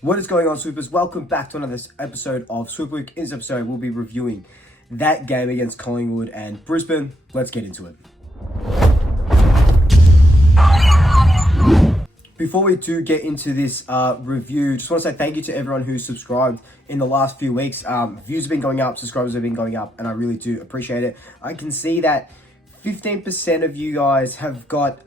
What is going on, Swoopers? Welcome back to another episode of Swoop Week. In this episode, we'll be reviewing that game against Collingwood and Brisbane. Let's get into it. Before we do get into this review, just want to say thank you to everyone who's subscribed in the last few weeks. Views have been going up, subscribers have been going up, and I really do appreciate it. I can see that 15% of you guys have got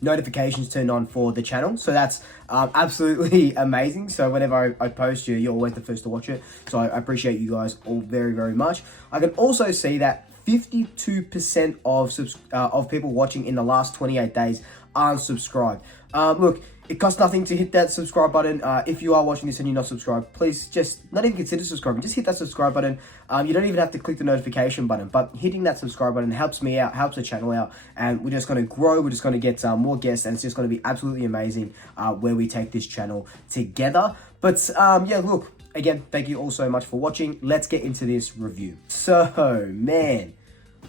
notifications turned on for the channel, so that's absolutely amazing. So whenever I post, you're always the first to watch it, so I appreciate you guys all very, very much. I can also see that 52% of people watching in the last 28 days aren't subscribed. Look, it costs nothing to hit that subscribe button. If you are watching this and you're not subscribed, please just not even consider subscribing. Just hit that subscribe button. You don't even have to click the notification button, but hitting that subscribe button helps me out, helps the channel out, and we're just going to grow. We're just going to get more guests, and it's just going to be absolutely amazing where we take this channel together. But yeah, look, again, thank you all so much for watching. Let's get into this review. So, man,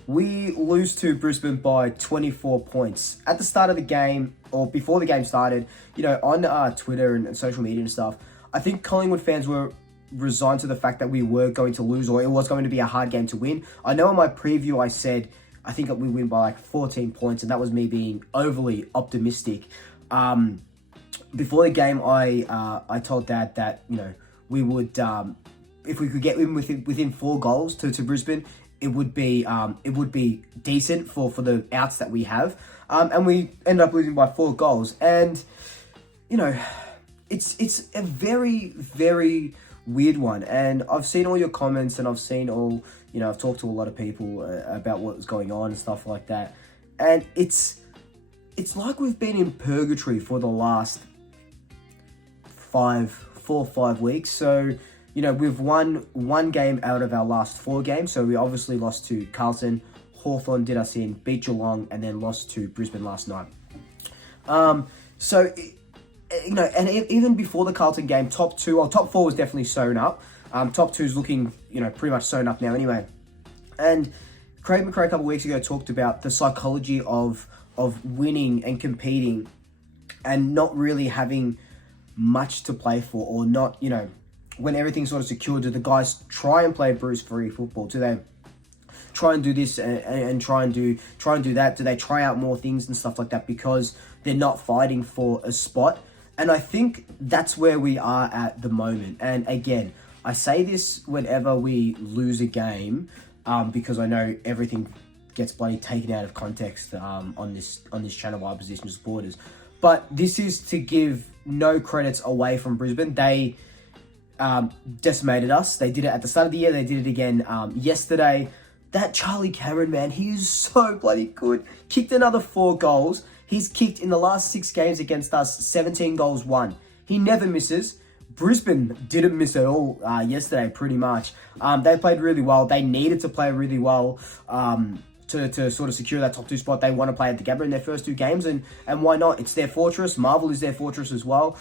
we lose to Brisbane by 24 points. At the start of the game, or before the game started, you know, on Twitter and social media and stuff, I think Collingwood fans were resigned to the fact that we were going to lose, or it was going to be a hard game to win. I know in my preview I said, I think we win by like 14 points, and that was me being overly optimistic. Before the game, I told Dad that, you know, we would, if we could get in within 4 goals to Brisbane, it would be decent for the outs that we have, and we ended up losing by 4 goals. And you know, it's a very, very weird one. And I've seen all your comments, and I've seen all, you know, I've talked to a lot of people about what was going on and stuff like that. And it's like we've been in purgatory for the last 4 or 5 weeks. So, you know, we've won 1 game out of our last 4 games. So we obviously lost to Carlton, Hawthorn did us in, beat Geelong, and then lost to Brisbane last night. So, you know, and even before the Carlton game, top 4 was definitely sewn up. Top 2 is looking, you know, pretty much sewn up now anyway. And Craig McRae a couple of weeks ago talked about the psychology of winning and competing and not really having much to play for, or not, you know, when everything's sort of secure, do the guys try and play bruise-free football? Do they try and do this and try and do that? Do they try out more things and stuff like that because they're not fighting for a spot? And I think that's where we are at the moment. And again, I say this whenever we lose a game, because I know everything gets bloody taken out of context on this channel by opposition supporters. But this is to give no credits away from Brisbane. They decimated us. They did it at the start of the year. They did it again yesterday. That Charlie Cameron, man, he is so bloody good. Kicked another 4 goals. He's kicked in the last 6 games against us, 17 goals won. He never misses. Brisbane didn't miss at all yesterday, pretty much. They played really well. They needed to play really well to sort of secure that top 2 spot. They want to play at the Gabba in their first 2 games, and why not? It's their fortress. Marvel is their fortress as well.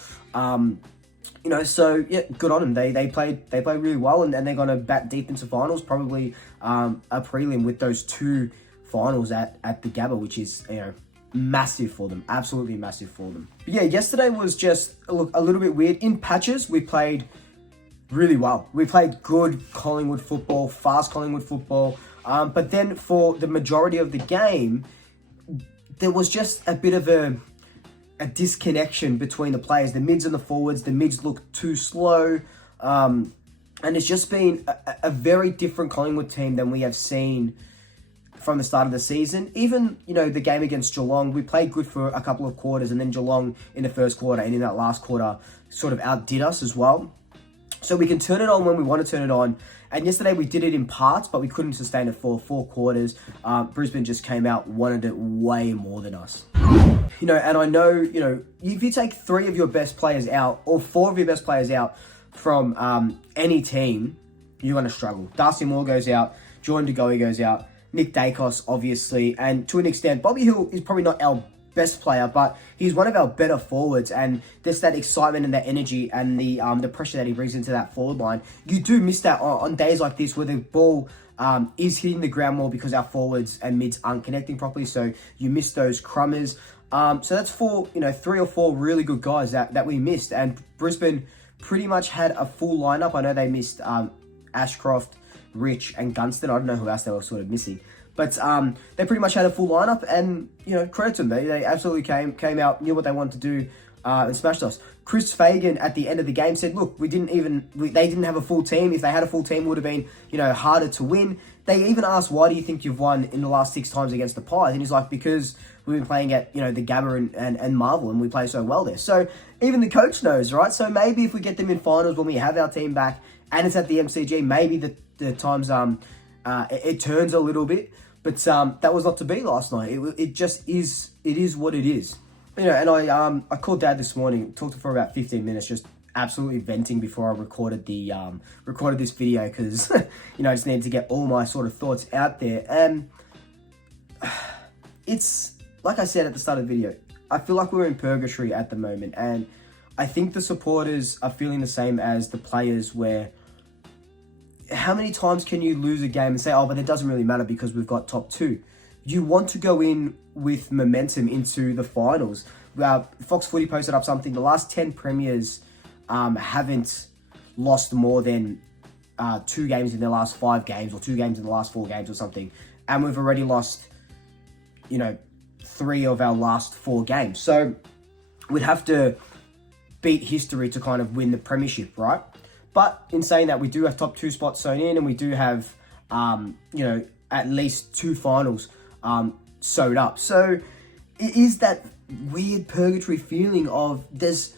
You know, so yeah, good on them. They played really well, and they're gonna bat deep into finals, probably a prelim with those 2 finals at the Gabba, which is, you know, massive for them, absolutely massive for them. But yeah, yesterday was just a little bit weird. In patches, we played really well. We played good Collingwood football, fast Collingwood football. But then for the majority of the game, there was just a bit of a disconnection between the players, the mids and the forwards. The mids looked too slow. And it's just been a very different Collingwood team than we have seen from the start of the season. Even, you know, the game against Geelong, we played good for a couple of quarters, and then Geelong in the first quarter and in that last quarter sort of outdid us as well. So we can turn it on when we want to turn it on. And yesterday we did it in parts, but we couldn't sustain it for 4 quarters. Brisbane just came out, wanted it way more than us. You know, and I know, you know, if you take 3 of your best players out, or 4 of your best players out from any team, you're going to struggle. Darcy Moore goes out, Jordan De Goey goes out, Nick Dacos, obviously, and to an extent, Bobby Hill is probably not our best player, but he's one of our better forwards, and there's that excitement and that energy and the pressure that he brings into that forward line. You do miss that on days like this where the ball is hitting the ground more because our forwards and mids aren't connecting properly, so you miss those crummers. So that's 3 or 4 really good guys that we missed, and Brisbane pretty much had a full lineup. I know they missed Ashcroft, Rich, and Gunston. I don't know who else they were sort of missing. But they pretty much had a full lineup, and, you know, credit to them. They absolutely came out, knew what they wanted to do, and smashed us. Chris Fagan at the end of the game said, look, they didn't have a full team. If they had a full team, it would have been, you know, harder to win. They even asked, why do you think you've won in the last 6 times against the Pies? And he's like, because we've been playing at, you know, the Gabba and Marvel, and we play so well there. So even the coach knows, right? So maybe if we get them in finals when we have our team back, and it's at the MCG, maybe the times it turns a little bit. But that was not to be last night. It just is. It is what it is. You know, and I called Dad this morning, talked to him for about 15 minutes, just absolutely venting before I recorded this video, because you know, I just needed to get all my sort of thoughts out there. And it's like I said at the start of the video, I feel like we're in purgatory at the moment, and I think the supporters are feeling the same as the players, where how many times can you lose a game and say, oh, but it doesn't really matter because we've got top 2? You want to go in with momentum into the finals. Fox Footy posted up something. The last 10 premiers haven't lost more than 2 games in their last 5 games, or 2 games in the last 4 games or something. And we've already lost, you know, 3 of our last 4 games. So we'd have to beat history to kind of win the premiership, right? But in saying that, we do have top 2 spots sewn in, and we do have, you know, at least 2 finals sewed up. So it is that weird purgatory feeling of there's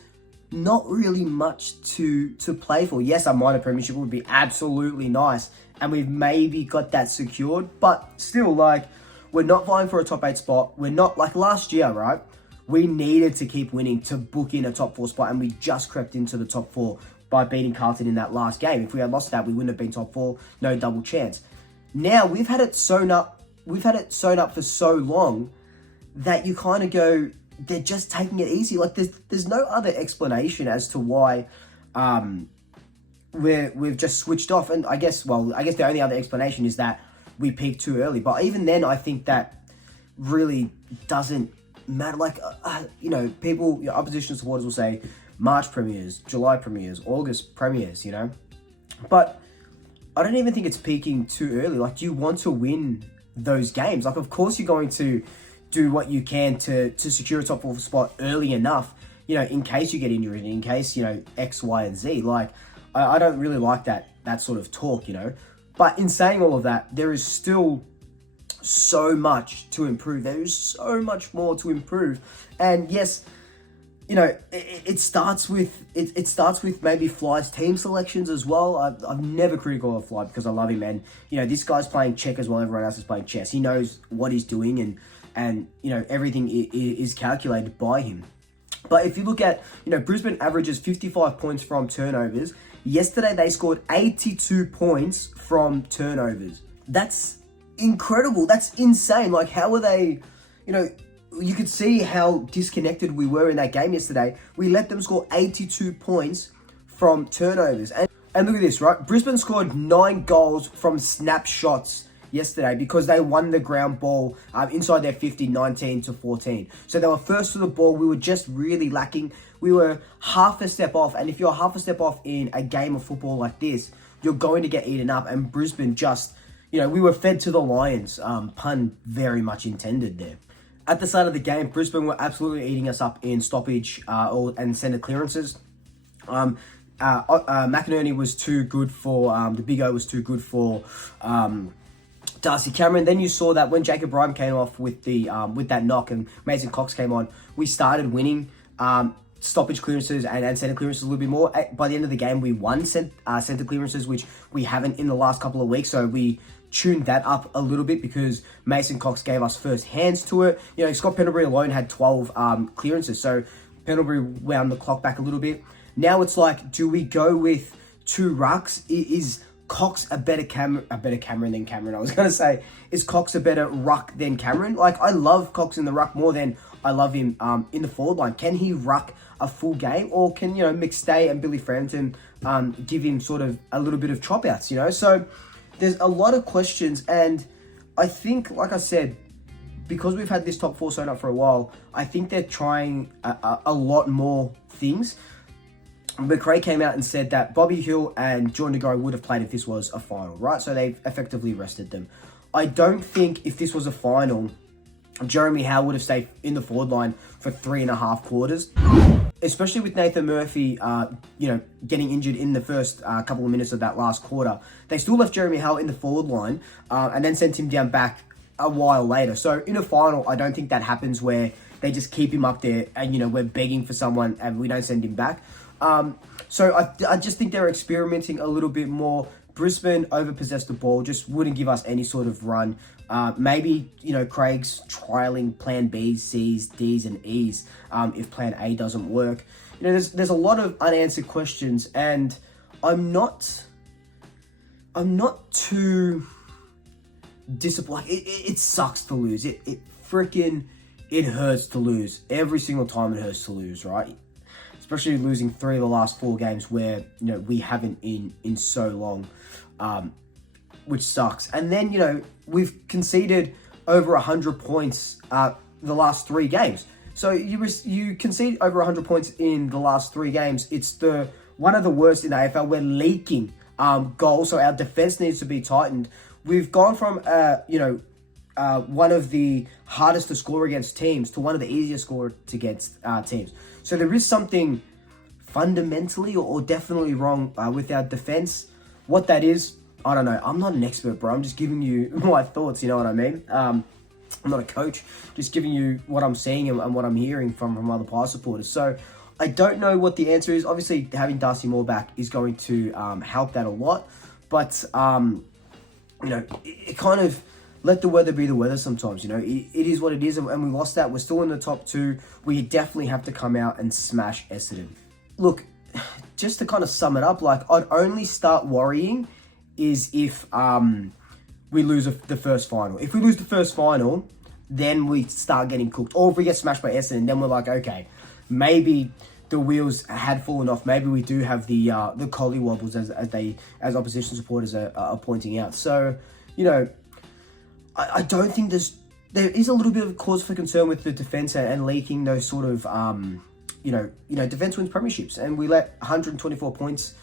not really much to play for. Yes, a minor premiership would be absolutely nice, and we've maybe got that secured, but still, like, we're not vying for a top 8 spot. We're not, like last year, right? We needed to keep winning to book in a top 4 spot, and we just crept into the top 4 by beating Carlton in that last game. If we had lost that, we wouldn't have been top 4, no double chance. Now, we've had it sewn up for so long that you kind of go, they're just taking it easy. Like, there's no other explanation as to why we've just switched off. And I guess the only other explanation is that we peaked too early. But even then, I think that really doesn't matter. Like, you know, people, you know, opposition supporters will say March premiers, July premiers, August premiers, you know. But I don't even think it's peaking too early. Like, you want to win those games. Like, of course you're going to do what you can to secure a top 4 spot early enough, you know, in case you get injured, in case, you know, X, Y, and Z. Like, I don't really like that sort of talk, you know. But in saying all of that, there is still so much to improve. There is so much more to improve. And yes, you know, it starts with maybe Fly's team selections as well. I'm never critical of Fly because I love him, and you know, this guy's playing checkers while everyone else is playing chess. He knows what he's doing, and you know, everything is calculated by him. But if you look at, you know, Brisbane averages 55 points from turnovers. Yesterday they scored 82 points from turnovers. That's incredible. That's insane. Like, how are they, you know, you could see how disconnected we were in that game yesterday. We let them score 82 points from turnovers. And look at this, right? Brisbane scored 9 goals from snapshots yesterday because they won the ground ball inside their 50, 19-14. So they were first to the ball. We were just really lacking. We were half a step off. And if you're half a step off in a game of football like this, you're going to get eaten up. And Brisbane just, you know, we were fed to the Lions. Pun very much intended there. At the start of the game, Brisbane were absolutely eating us up in stoppage and centre clearances. McInerney was too good for, the Big O was too good for Darcy Cameron. Then you saw that when Jacob Ryan came off with that knock and Mason Cox came on, we started winning stoppage clearances and centre clearances a little bit more. By the end of the game, we won centre clearances, which we haven't in the last couple of weeks. So we tuned that up a little bit because Mason Cox gave us first hands to it. You know, Scott Pendlebury alone had 12 clearances. So Pendlebury wound the clock back a little bit. Now it's like, do we go with 2 rucks? Is Cox a better Cameron than Cameron? I was going to say, is Cox a better ruck than Cameron? Like, I love Cox in the ruck more than I love him in the forward line. Can he ruck a full game? Or can, you know, McStay and Billy Frampton give him sort of a little bit of chop outs, you know? So there's a lot of questions, and I think, like I said, because we've had this top 4 sewn up for a while, I think they're trying a lot more things. McRae came out and said that Bobby Hill and Jordan De Gore would have played if this was a final, right? So they've effectively rested them. I don't think if this was a final, Jeremy Howe would have stayed in the forward line for 3.5 quarters. Especially with Nathan Murphy, getting injured in the first couple of minutes of that last quarter. They still left Jeremy Howe in the forward line and then sent him down back a while later. So in a final, I don't think that happens where they just keep him up there and, we're begging for someone and we don't send him back. So I just think they're experimenting a little bit more. Brisbane overpossessed the ball, just wouldn't give us any sort of run. Maybe, Craig's trialing plan B's, C's, D's, and E's if plan A doesn't work. There's a lot of unanswered questions, and I'm not too disappointed. It sucks to lose. It hurts to lose. Every single time it hurts to lose, right? Especially losing 3 of the last 4 games where, we haven't in so long, which sucks. And then, we've conceded over 100 points the last 3 games. So you concede over 100 points in the last 3 games. It's one of the worst in the AFL. We're leaking goals, so our defense needs to be tightened. We've gone from, one of the hardest to score against teams to one of the easiest score against teams. So there is something fundamentally or definitely wrong with our defense. What that is, I don't know. I'm not an expert, bro. I'm just giving you my thoughts, you know what I mean? I'm not a coach, just giving you what I'm seeing and what I'm hearing from other Pies supporters. So I don't know what the answer is. Obviously, having Darcy Moore back is going to help that a lot. But, it kind of let the weather be the weather sometimes. It is what it is, and we lost that. We're still in the top 2. We definitely have to come out and smash Essendon. Look, just to kind of sum it up, I'd only start worrying is if we lose the first final. If we lose the first final, then we start getting cooked. Or if we get smashed by Essendon, then we're like, okay, maybe the wheels had fallen off. Maybe we do have the collie wobbles as opposition supporters are pointing out. So, I don't think there is a little bit of cause for concern with the defense and leaking those sort of defense wins premierships, and we let 124 points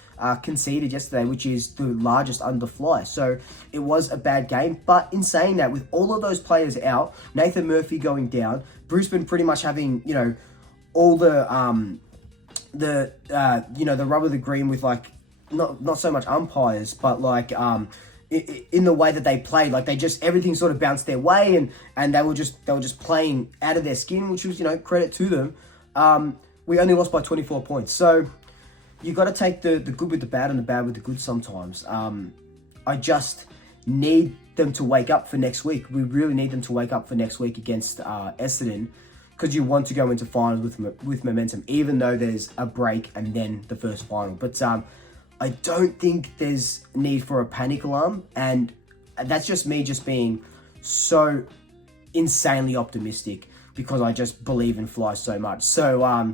conceded yesterday, which is the largest under Fly. So it was a bad game. But in saying that, with all of those players out, Nathan Murphy going down, Brisbane pretty much having all the rub of the green with not so much umpires, but in the way that they played, they just everything sort of bounced their way, and they were just playing out of their skin, which was credit to them. We only lost by 24 points, so you got to take the good with the bad and the bad with the good sometimes. I just need them to wake up for next week. We really need them to wake up for next week against Essendon, because you want to go into finals with momentum, even though there's a break and then the first final. But I don't think there's need for a panic alarm, and that's just me just being so insanely optimistic because I just believe in Fly so much. So,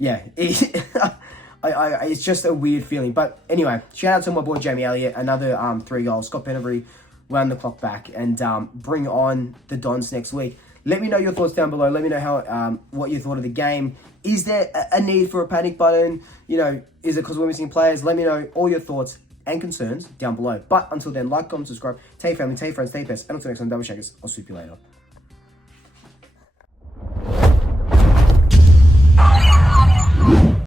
it's just a weird feeling. But anyway, shout out to my boy Jamie Elliott, another 3 goals. Scott Pennebury wound the clock back, and bring on the Dons next week. Let me know your thoughts down below. Let me know how what you thought of the game. Is there a need for a panic button? Is it because we're missing players? Let me know all your thoughts and concerns down below. But until then, like, comment, subscribe, tell your family, tell your friends, tell your pets, and until next time, double shakers. I'll swoop you later.